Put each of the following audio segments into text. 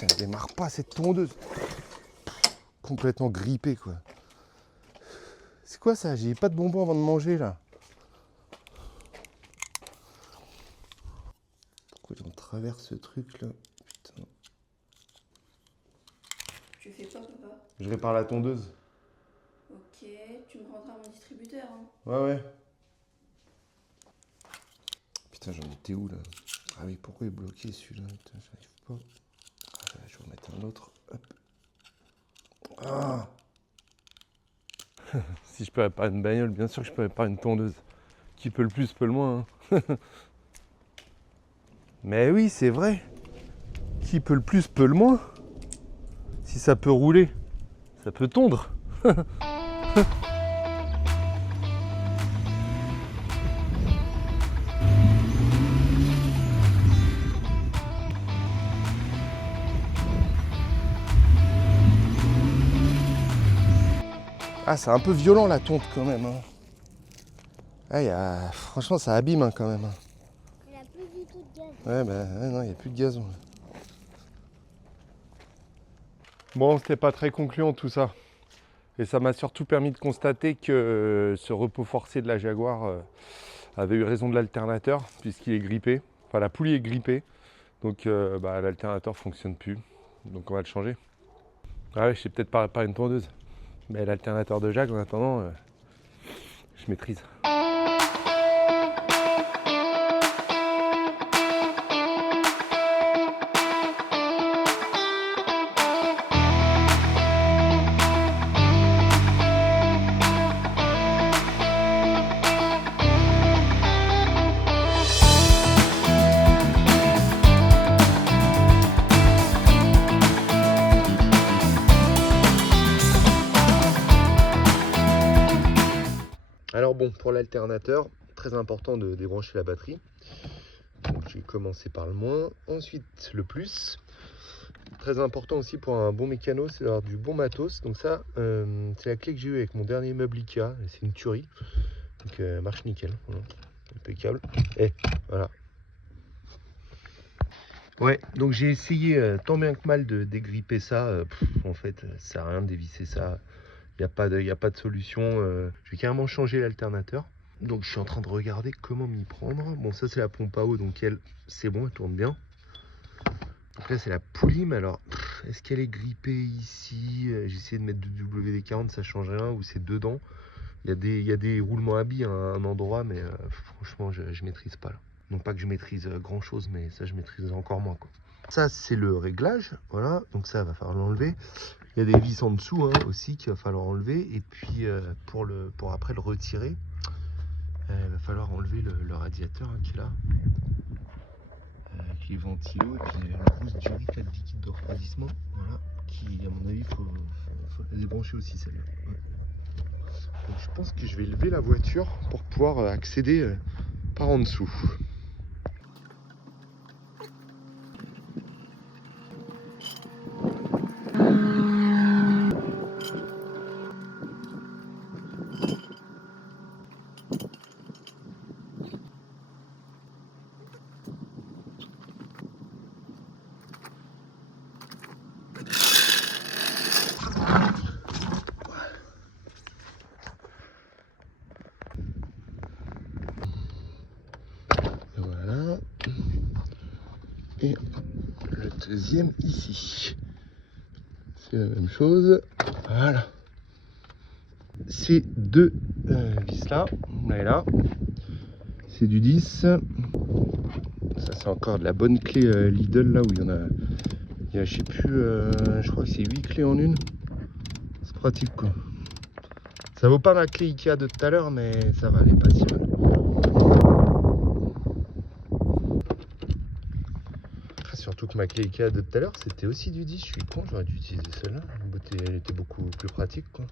Putain, elle démarre pas cette tondeuse. Complètement grippée quoi. C'est quoi ça? J'ai pas de bonbons avant de manger là. Pourquoi j'en traverse ce truc là? Putain. Tu fais quoi, papa? Je répare la tondeuse. Ok, tu me rendras mon distributeur, hein. Ouais. Putain, j'en étais où là? Ah oui, pourquoi il est bloqué celui-là? Putain, j'arrive pas. Ah, je vais remettre un autre. Hop. Ah. Si je peux réparer une bagnole, bien sûr que je peux réparer une tondeuse. Qui peut le plus, peut le moins. Hein. Mais oui, c'est vrai. Qui peut le plus, peut le moins. Si ça peut rouler, ça peut tondre. Ah, c'est un peu violent la tonte quand même. Hein. Ah, franchement, ça abîme hein, quand même. Hein. Il n'y a plus du tout de gaz. Ouais, non, il n'y a plus de gazon. Là. Bon, c'était pas très concluant tout ça. Et ça m'a surtout permis de constater que ce repos forcé de la Jaguar avait eu raison de l'alternateur, puisqu'il est grippé. Enfin, la poulie est grippée. Donc, l'alternateur fonctionne plus. Donc, on va le changer. Ah ouais, je sais peut-être pas réparer une tondeuse. Mais l'alternateur de Jacques, en attendant, je maîtrise. Alors bon, pour l'alternateur, très important de débrancher la batterie. Donc j'ai commencé par le moins, ensuite le plus. Très important aussi pour un bon mécano, c'est d'avoir du bon matos. Donc ça, c'est la clé que j'ai eue avec mon dernier meuble Ikea. C'est une tuerie. Donc marche nickel. Voilà. Impeccable. Et voilà. Ouais, donc j'ai essayé tant bien que mal de dégripper ça. En fait, ça sert à rien de dévisser ça. Il n'y a pas de solution. Je vais carrément changer l'alternateur. Donc je suis en train de regarder comment m'y prendre. Bon, ça c'est la pompe à eau, donc elle, c'est bon, elle tourne bien. Donc là c'est la poulie, mais alors, est-ce qu'elle est grippée ici? J'ai essayé de mettre du WD-40, ça change rien, ou c'est dedans. Il y a des roulements à billes à un endroit, mais franchement je maîtrise pas là. Non pas que je maîtrise grand chose, mais ça je maîtrise encore moins quoi. Ça c'est le réglage, voilà, donc ça va falloir l'enlever. Il y a des vis en dessous hein, aussi qu'il va falloir enlever. Et puis pour après le retirer, il va falloir enlever le radiateur hein, qui est là. Avec les ventilos et puis la grosse durite de liquide de refroidissement. Voilà. Qui à mon avis faut la débrancher aussi celle-là. Ouais. Donc je pense que je vais lever la voiture pour pouvoir accéder par en dessous. Voilà. Et le deuxième ici. C'est la même chose. Voilà. Ces deux vis là et là. C'est du 10. Ça c'est encore de la bonne clé Lidl là où il y a je sais plus, je crois que c'est 8 clés en une. C'est pratique quoi. Ça vaut pas ma clé Ikea de tout à l'heure mais ça va, elle est pas si mal. Surtout que ma clé Ikea de tout à l'heure c'était aussi du 10, je suis con, j'aurais dû utiliser celle-là. Elle était beaucoup plus pratique quoi.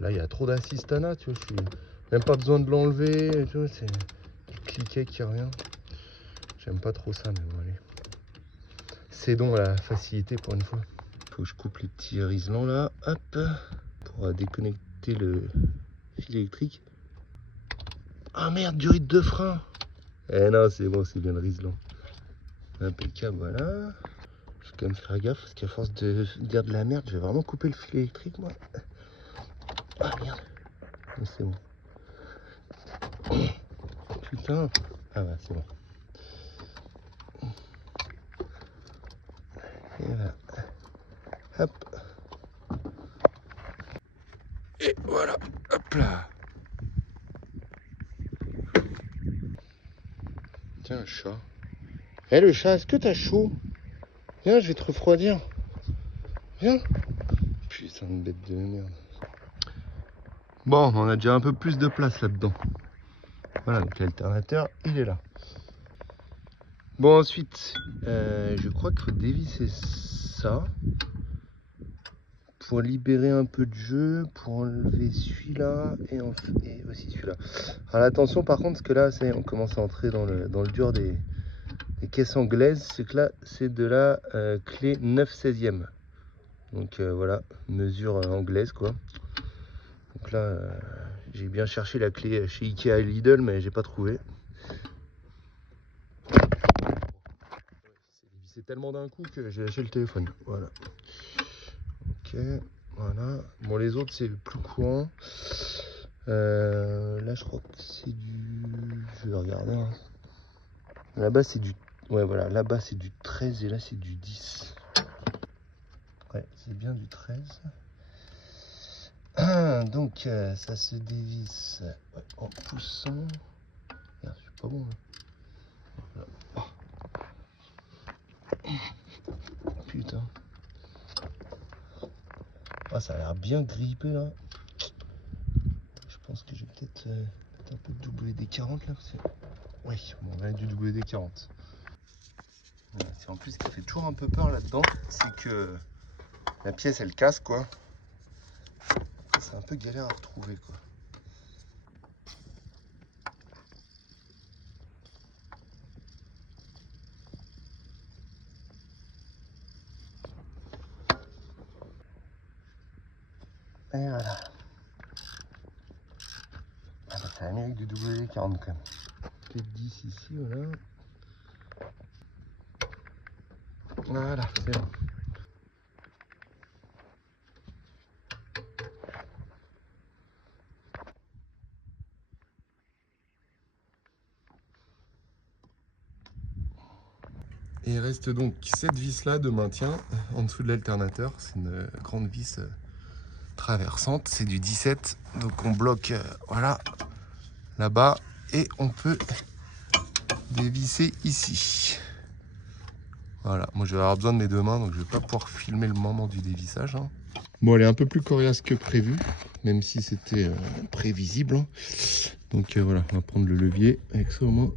Là il y a trop d'assistanat, tu vois, je suis même pas besoin de l'enlever, tu vois, c'est cliquet qui revient. J'aime pas trop ça mais bon allez. Cédons à la facilité pour une fois. Faut que je coupe les petits riselants là, hop, pour déconnecter le fil électrique. Ah merde, durite de frein. Eh non, c'est bon, c'est bien le riselant. Impeccable, voilà. Je vais quand même faire gaffe parce qu'à force de dire de la merde, je vais vraiment couper le fil électrique moi. Ah merde. C'est bon. Putain. Ah bah c'est bon. Et voilà. Hop. Et voilà. Hop là. Tiens le chat. Eh le chat, est-ce que t'as chaud? Viens, je vais te refroidir. Viens. Putain de bête de merde. Bon, on a déjà un peu plus de place là-dedans. Voilà, donc l'alternateur, il est là. Bon, ensuite, je crois qu'il faut dévisser ça pour libérer un peu de jeu, pour enlever celui-là et aussi celui-là. Alors attention par contre, parce que là, on commence à entrer dans le dur des caisses anglaises. C'est que là, c'est de la clé 9/16e. Donc voilà, mesure anglaise quoi. Donc là, j'ai bien cherché la clé chez Ikea et Lidl, mais j'ai pas trouvé. C'est tellement d'un coup que j'ai lâché le téléphone. Voilà. Ok, voilà. Bon, les autres, c'est le plus courant. Là, je crois que c'est du... Je vais regarder. Hein. Là-bas, c'est du... Ouais, voilà. Là-bas, c'est du 13 et là, c'est du 10. Ouais, c'est bien du 13. Donc, ça se dévisse en poussant. Merde, je suis pas bon. Là. Oh. Putain. Ah, ça a l'air bien grippé là. Je pense que je vais peut-être un peu WD-40 là. Oui, bon, on a du WD-40. C'est en plus ce qui fait toujours un peu peur là-dedans, c'est que la pièce elle casse quoi. C'est un peu galère à retrouver quoi. Et voilà. Ah bah, c'est l'Amérique du WD-40 quand même. Peut-être 10 ici, voilà. Voilà, c'est bon. Et il reste donc cette vis là de maintien en dessous de l'alternateur. C'est une grande vis traversante, c'est du 17. Donc on bloque voilà là-bas et on peut dévisser ici. Voilà, moi je vais avoir besoin de mes deux mains donc je vais pas pouvoir filmer le moment du dévissage. Hein. Bon, elle est un peu plus coriace que prévu, même si c'était prévisible. Hein. Donc voilà, on va prendre le levier avec ça au moins.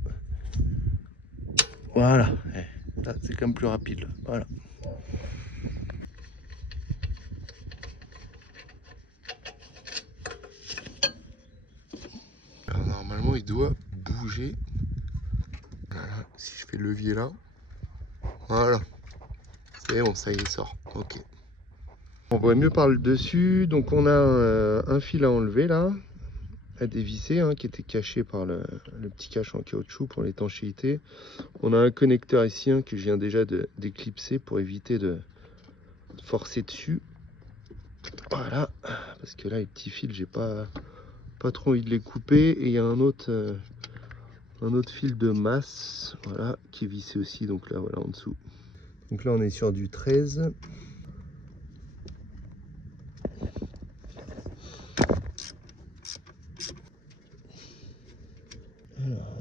Voilà, là c'est quand même plus rapide. Là. Voilà. Alors, normalement il doit bouger. Voilà, si je fais le levier là. Voilà. C'est bon, ça y est, sort. Ok. On voit mieux par le dessus. Donc on a un fil à enlever là, à dévisser, hein, qui était caché par le petit cache en caoutchouc pour l'étanchéité. On a un connecteur ici hein, que je viens déjà d'éclipser pour éviter de forcer dessus. Voilà. Parce que là les petits fils, j'ai pas trop envie de les couper. Et il y a un autre fil de masse, voilà, qui est vissé aussi. Donc là, voilà en dessous. Donc là on est sur du 13. Alors,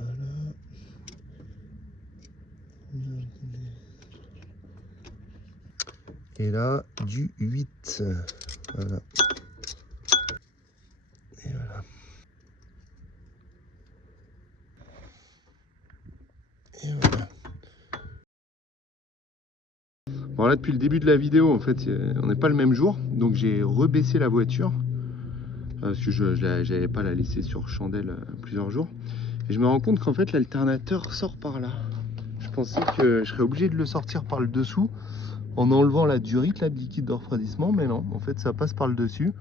voilà. Et là, du 8. Voilà. Et voilà. Et voilà. Bon là, depuis le début de la vidéo, en fait, on n'est pas le même jour. Donc j'ai rebaissé la voiture. Parce que je n'allais pas la laisser sur chandelle plusieurs jours. Et je me rends compte qu'en fait, l'alternateur sort par là. Je pensais que je serais obligé de le sortir par le dessous. En enlevant la durite, là, de liquide de refroidissement. Mais non, en fait, ça passe par le dessus.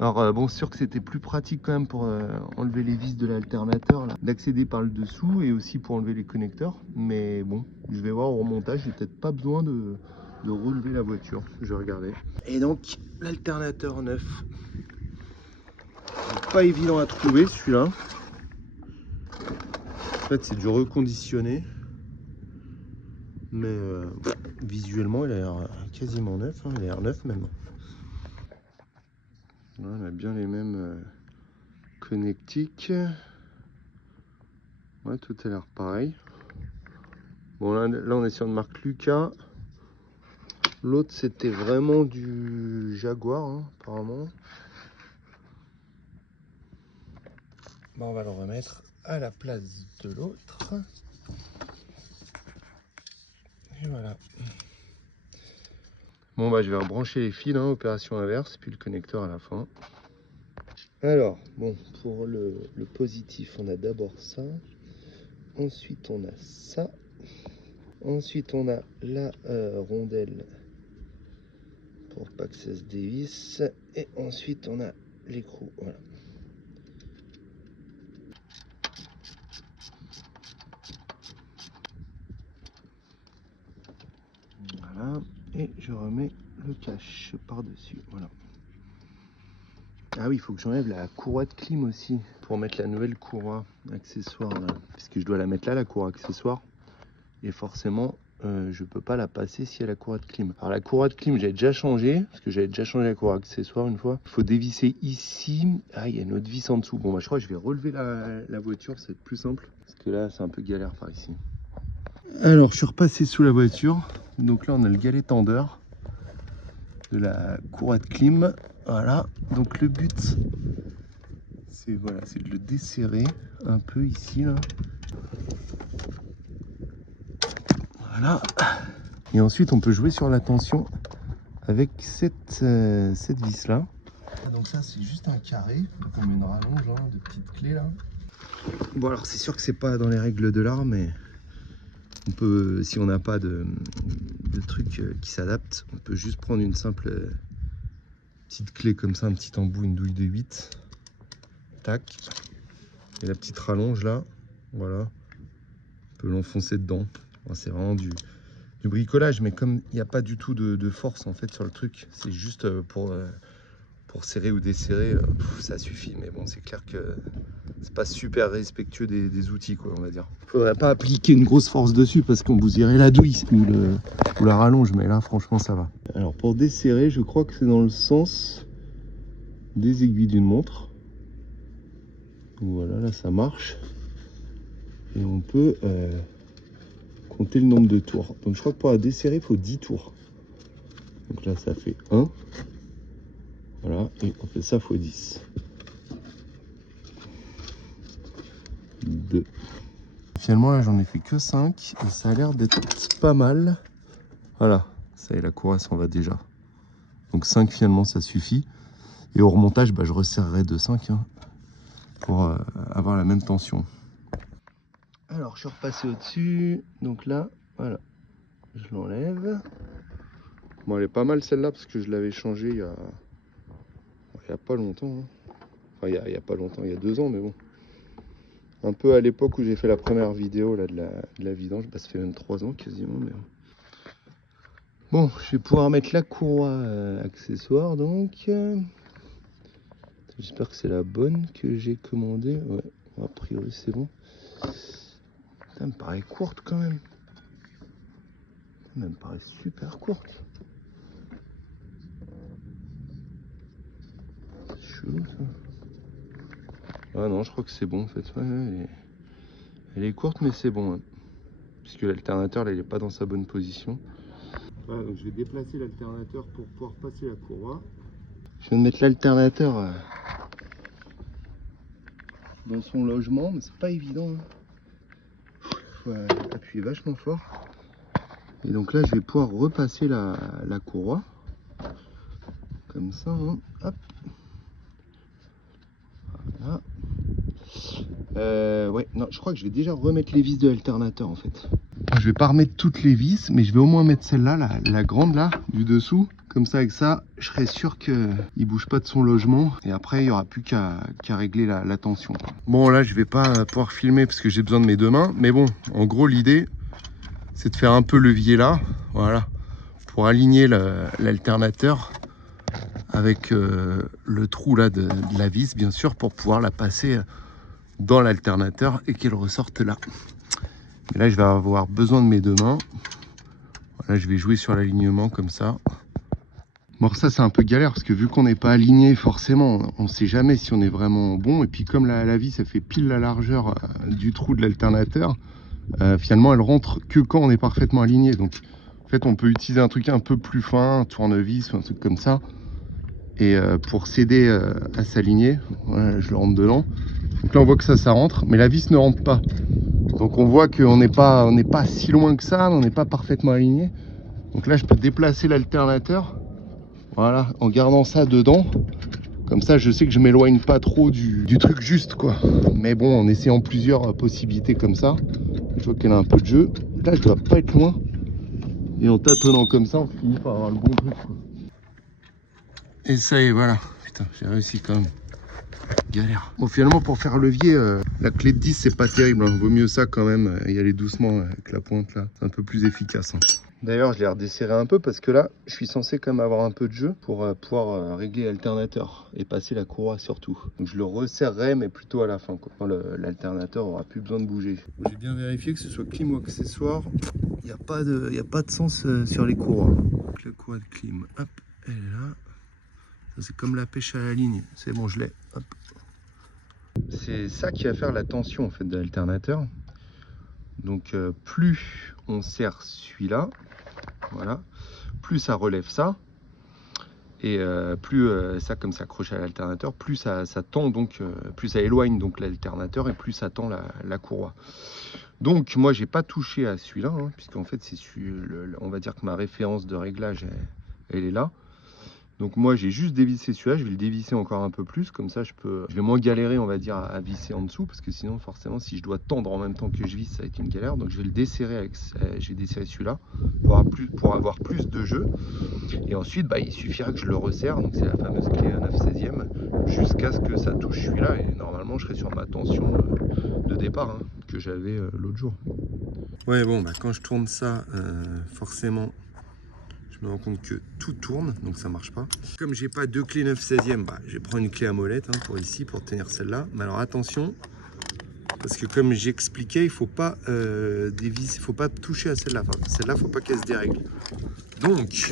Alors bon, c'est sûr que c'était plus pratique quand même pour enlever les vis de l'alternateur, d'accéder par le dessous et aussi pour enlever les connecteurs. Mais bon, je vais voir au remontage, j'ai peut-être pas besoin de relever la voiture. Je vais regarder. Et donc l'alternateur neuf, pas évident à trouver celui-là. En fait, c'est du reconditionné. Mais visuellement, il a l'air quasiment neuf, hein. Il a l'air neuf même. Là, on a bien les mêmes connectiques. Ouais, tout a l'air pareil. Bon, là, on est sur une marque Lucas. L'autre, c'était vraiment du Jaguar, hein, apparemment. Bon, on va le remettre à la place de l'autre. Et voilà. Bon, bah, je vais rebrancher les fils, hein, opération inverse, puis le connecteur à la fin. Alors, bon, pour le positif, on a d'abord ça. Ensuite, on a ça. Ensuite, on a la rondelle pour pas que ça se dévisse. Et ensuite, on a l'écrou. Voilà. Voilà. Et je remets le cache par-dessus. Voilà. Ah oui, il faut que j'enlève la courroie de clim aussi pour mettre la nouvelle courroie accessoire là. Puisque je dois la mettre là, la courroie accessoire. Et forcément, je peux pas la passer s'il y a la courroie de clim. Alors la courroie de clim, j'ai déjà changé, parce que j'avais déjà changé la courroie accessoire une fois. Il faut dévisser ici. Ah, il y a une autre vis en dessous. Bon, bah je crois que je vais relever la voiture, c'est plus simple. Parce que là, c'est un peu galère par ici. Alors, je suis repassé sous la voiture. Donc là, on a le galet tendeur de la courroie de clim. Voilà, donc le but, c'est voilà, c'est de le desserrer un peu ici, là. Voilà. Et ensuite, on peut jouer sur la tension avec cette vis-là. Donc ça, c'est juste un carré. Donc on met une rallonge, hein, de petites clés, là. Bon, alors c'est sûr que c'est pas dans les règles de l'art, mais on peut, si on n'a pas de truc qui s'adapte, on peut juste prendre une simple petite clé comme ça, un petit embout, une douille de 8. Tac. Et la petite rallonge là, voilà. On peut l'enfoncer dedans. Bon, c'est vraiment du bricolage, mais comme il n'y a pas du tout de force en fait sur le truc, c'est juste pour serrer ou desserrer, ça suffit. Mais bon, c'est clair que c'est pas super respectueux des outils, quoi, on va dire. Faudrait pas appliquer une grosse force dessus parce qu'on bousillerait la douille ou la rallonge, mais là franchement ça va. Alors pour desserrer, je crois que c'est dans le sens des aiguilles d'une montre. Voilà, là ça marche. Et on peut compter le nombre de tours. Donc je crois que pour la desserrer, il faut 10 tours. Donc là ça fait 1. Voilà, et on fait ça x 10. 2. Finalement là j'en ai fait que 5 et ça a l'air d'être pas mal. Voilà, ça y est, la courroie s'en va déjà. Donc 5 finalement ça suffit. Et au remontage, bah, je resserrerai de 5 hein, pour avoir la même tension. Alors je suis repassé au-dessus. Donc là, voilà, je l'enlève. Bon, elle est pas mal celle-là parce que je l'avais changée il y a pas longtemps. Hein. Enfin, il y a pas longtemps, il y a 2 ans, mais bon. Un peu à l'époque où j'ai fait la première vidéo là, de la vidange. Bah, ça fait même 3 ans quasiment. Mais... Bon, je vais pouvoir mettre la courroie accessoire donc. J'espère que c'est la bonne que j'ai commandée. Ouais, a priori c'est bon. Ça me paraît courte quand même. Ça me paraît super courte. C'est chelou ça. Ah non, je crois que c'est bon en fait. Ouais, elle est courte mais c'est bon. Hein. Puisque l'alternateur là il n'est pas dans sa bonne position. Voilà, donc je vais déplacer l'alternateur pour pouvoir passer la courroie. Je viens de mettre l'alternateur dans son logement, mais c'est pas évident. Hein. Faut appuyer vachement fort. Et donc là je vais pouvoir repasser la courroie. Comme ça, hein. Hop. Voilà. Ouais, non, je crois que je vais déjà remettre les vis de l'alternateur en fait. Je vais pas remettre toutes les vis, mais je vais au moins mettre celle-là, la grande là, du dessous. Comme ça, avec ça, je serai sûr qu'il ne bouge pas de son logement. Et après, il n'y aura plus qu'à régler la tension, quoi. Bon, là, je vais pas pouvoir filmer parce que j'ai besoin de mes deux mains. Mais bon, en gros, l'idée, c'est de faire un peu levier là. Voilà. Pour aligner l'alternateur avec le trou là de la vis, bien sûr, pour pouvoir la passer dans l'alternateur et qu'elle ressorte là. Mais là, je vais avoir besoin de mes deux mains. Voilà, je vais jouer sur l'alignement comme ça. Bon, ça c'est un peu galère parce que vu qu'on n'est pas aligné forcément, on ne sait jamais si on est vraiment bon. Et puis comme la vis, ça fait pile la largeur du trou de l'alternateur, finalement elle rentre que quand on est parfaitement aligné. Donc en fait on peut utiliser un truc un peu plus fin, un tournevis ou un truc comme ça. Et pour s'aider à s'aligner, voilà, je le rentre dedans. Donc là on voit que ça rentre, mais la vis ne rentre pas. Donc on voit qu'on n'est pas si loin que ça, on n'est pas parfaitement aligné. Donc là je peux déplacer l'alternateur. Voilà, en gardant ça dedans, comme ça je sais que je m'éloigne pas trop du truc juste quoi. Mais bon, en essayant plusieurs possibilités comme ça, je vois qu'elle a un peu de jeu. Là je dois pas être loin. Et en tâtonnant comme ça, on finit par avoir le bon truc quoi. Et ça y est, voilà. Putain, j'ai réussi quand même. Galère. Bon, finalement pour faire levier, la clé de 10 c'est pas terrible, hein. Vaut mieux ça quand même, y aller doucement avec la pointe là. C'est un peu plus efficace, hein. D'ailleurs, je l'ai redesserré un peu parce que là, je suis censé quand même avoir un peu de jeu pour pouvoir régler l'alternateur et passer la courroie surtout. Donc je le resserrerai, mais plutôt à la fin, quoi. Quand l'alternateur aura plus besoin de bouger. J'ai bien vérifié que ce soit clim ou accessoire. Il n'y a pas de sens sur les courroies. Donc la courroie de clim, hop, elle est là. Ça c'est comme la pêche à la ligne. C'est bon, je l'ai. Hop. C'est ça qui va faire la tension en fait de l'alternateur. Donc plus on serre celui-là, voilà, plus ça relève ça, et plus ça comme ça accroche à l'alternateur, plus ça tend, donc plus ça éloigne donc l'alternateur et plus ça tend la courroie. Donc moi j'ai pas touché à celui-là, hein, puisqu'en fait c'est on va dire que ma référence de réglage elle est là. Donc moi j'ai juste dévissé celui-là, je vais le dévisser encore un peu plus, comme ça je vais moins galérer on va dire à visser en dessous, parce que sinon forcément si je dois tendre en même temps que je visse ça va être une galère. Donc je vais le desserrer je vais desserrer celui-là pour avoir plus de jeu. Et ensuite bah, il suffira que je le resserre, donc c'est la fameuse clé 9/16e, jusqu'à ce que ça touche celui-là, et normalement je serai sur ma tension de départ hein, que j'avais l'autre jour. Ouais bon bah quand je tourne ça forcément je me rends compte que tout tourne, donc ça marche pas. Comme j'ai pas deux clés 9/16e, bah, je vais prendre une clé à molette hein, pour ici, pour tenir celle-là. Mais alors attention, parce que comme j'expliquais, il faut pas dévisser, il faut pas toucher à celle-là. Enfin, celle-là, faut pas qu'elle se dérègle. Donc,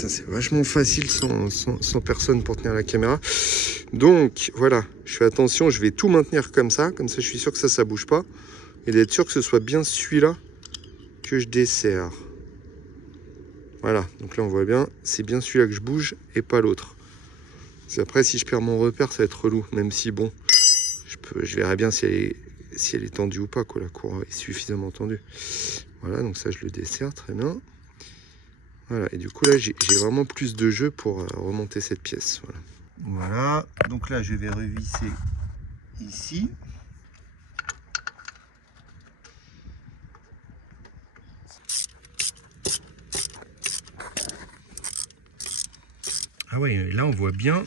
c'est vachement facile sans personne pour tenir la caméra. Donc voilà, je fais attention, je vais tout maintenir comme ça je suis sûr que ça bouge pas. Et d'être sûr que ce soit bien celui-là que je desserre. Voilà, donc là on voit bien, c'est bien celui-là que je bouge et pas l'autre. Après si je perds mon repère ça va être relou, même si bon, je verrai bien si elle est tendue ou pas, quoi, la courroie est suffisamment tendue. Voilà, donc ça je le desserre, très bien. Voilà, et du coup là j'ai vraiment plus de jeu pour remonter cette pièce. Voilà, donc là je vais revisser ici. Ah ouais, là on voit bien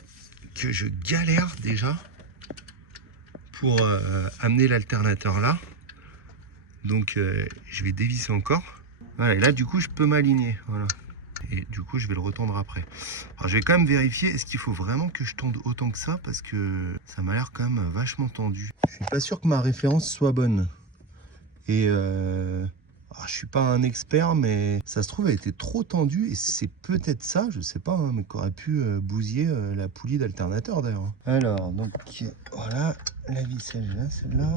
que je galère déjà pour amener l'alternateur là. Donc je vais dévisser encore. Voilà, et là du coup je peux m'aligner. Voilà. Et du coup je vais le retendre après. Alors je vais quand même vérifier, est-ce qu'il faut vraiment que je tende autant que ça, parce que ça m'a l'air quand même vachement tendu. Je suis pas sûr que ma référence soit bonne. Et alors, je suis pas un expert, mais ça se trouve elle était trop tendue, et c'est peut-être ça, je sais pas, hein, mais qu'aurait pu bousiller la poulie d'alternateur d'ailleurs. Alors donc voilà, la vis elle est là, celle-là.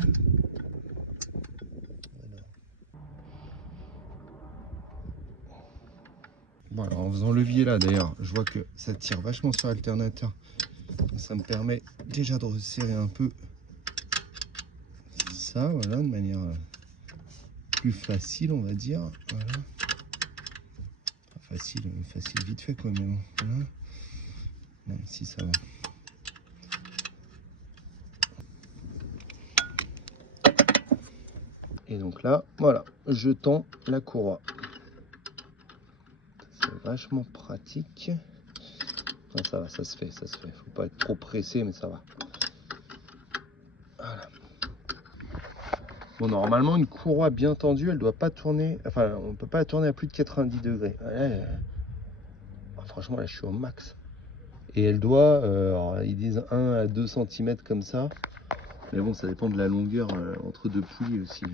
Bon alors en faisant levier là d'ailleurs, je vois que ça tire vachement sur l'alternateur. Ça me permet déjà de resserrer un peu ça, voilà, de manière plus facile on va dire. Voilà. Enfin, facile vite fait quoi, mais bon, voilà. Même si ça va. Et donc là, voilà, je tends la courroie. C'est vachement pratique. Enfin, ça va, ça se fait. Faut pas être trop pressé, mais ça va. Voilà. Bon, normalement, une courroie bien tendue, elle doit pas tourner. Enfin, on peut pas la tourner à plus de 90 degrés. Franchement, là, je suis au max. Et elle doit, alors, ils disent 1 à 2 cm comme ça. Mais bon, ça dépend de la longueur entre deux poulies aussi.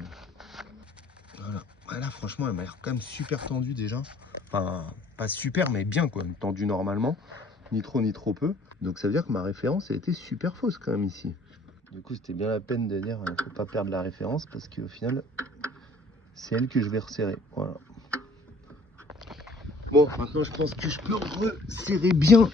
Voilà. Là, franchement, elle m'a l'air quand même super tendue déjà. Enfin, pas super, mais bien quoi. Tendue normalement. Ni trop ni trop peu. Donc ça veut dire que ma référence a été super fausse quand même ici. Du coup, c'était bien la peine de dire faut pas perdre la référence parce qu'au final, c'est elle que je vais resserrer. Voilà. Bon, maintenant, je pense que je peux resserrer bien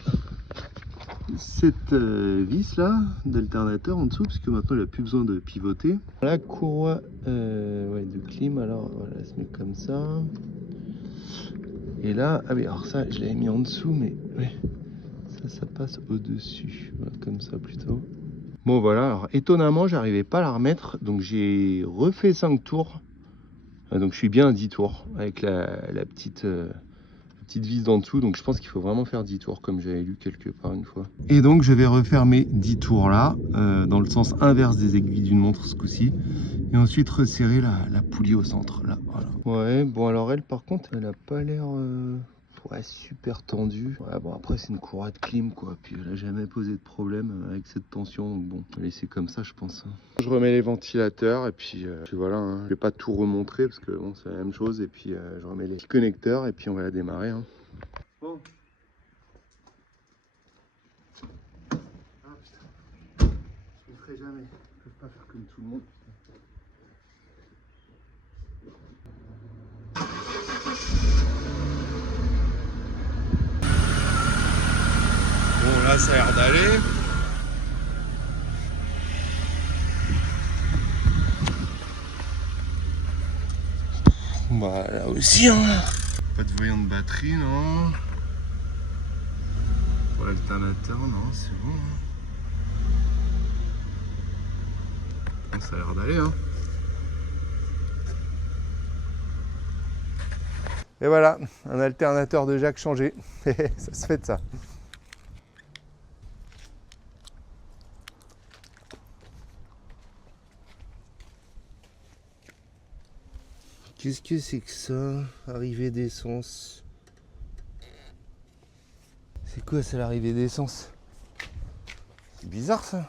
cette vis là d'alternateur en dessous parce que maintenant il n'a plus besoin de pivoter. La courroie ouais, de clim, alors voilà, elle se met comme ça. Et là, ah oui, alors ça je l'avais mis en dessous, mais ouais, ça passe au dessus, voilà, comme ça plutôt. Bon voilà, alors étonnamment j'arrivais pas à la remettre, donc j'ai refait 5 tours. Donc je suis bien à 10 tours avec la petite vis d'en dessous, donc je pense qu'il faut vraiment faire 10 tours comme j'avais lu quelque part une fois. Et donc je vais refaire mes 10 tours là, dans le sens inverse des aiguilles d'une montre ce coup-ci, et ensuite resserrer la poulie au centre là, voilà. Ouais, bon alors elle par contre elle a pas l'air ouais, super tendue. Ouais, bon après c'est une courroie de clim quoi, puis elle a jamais posé de problème avec cette tension, donc bon, on va laisser comme ça je pense. Je remets les ventilateurs et puis voilà, hein. Je vais pas tout remontrer parce que bon c'est la même chose, et puis je remets les connecteurs et puis on va la démarrer. Hein. Bon. Ah putain, je ne le ferai jamais, ils peuvent pas faire comme tout le monde. Bon là ça a l'air d'aller. Bah là aussi hein. Pas de voyant de batterie non. Pour l'alternateur non, c'est bon. Hein. Ça a l'air d'aller hein. Et voilà, un alternateur de jack changé. Ça se fait de ça. Qu'est-ce que c'est que ça? Arrivée d'essence. C'est quoi ça, l'arrivée d'essence? C'est bizarre ça.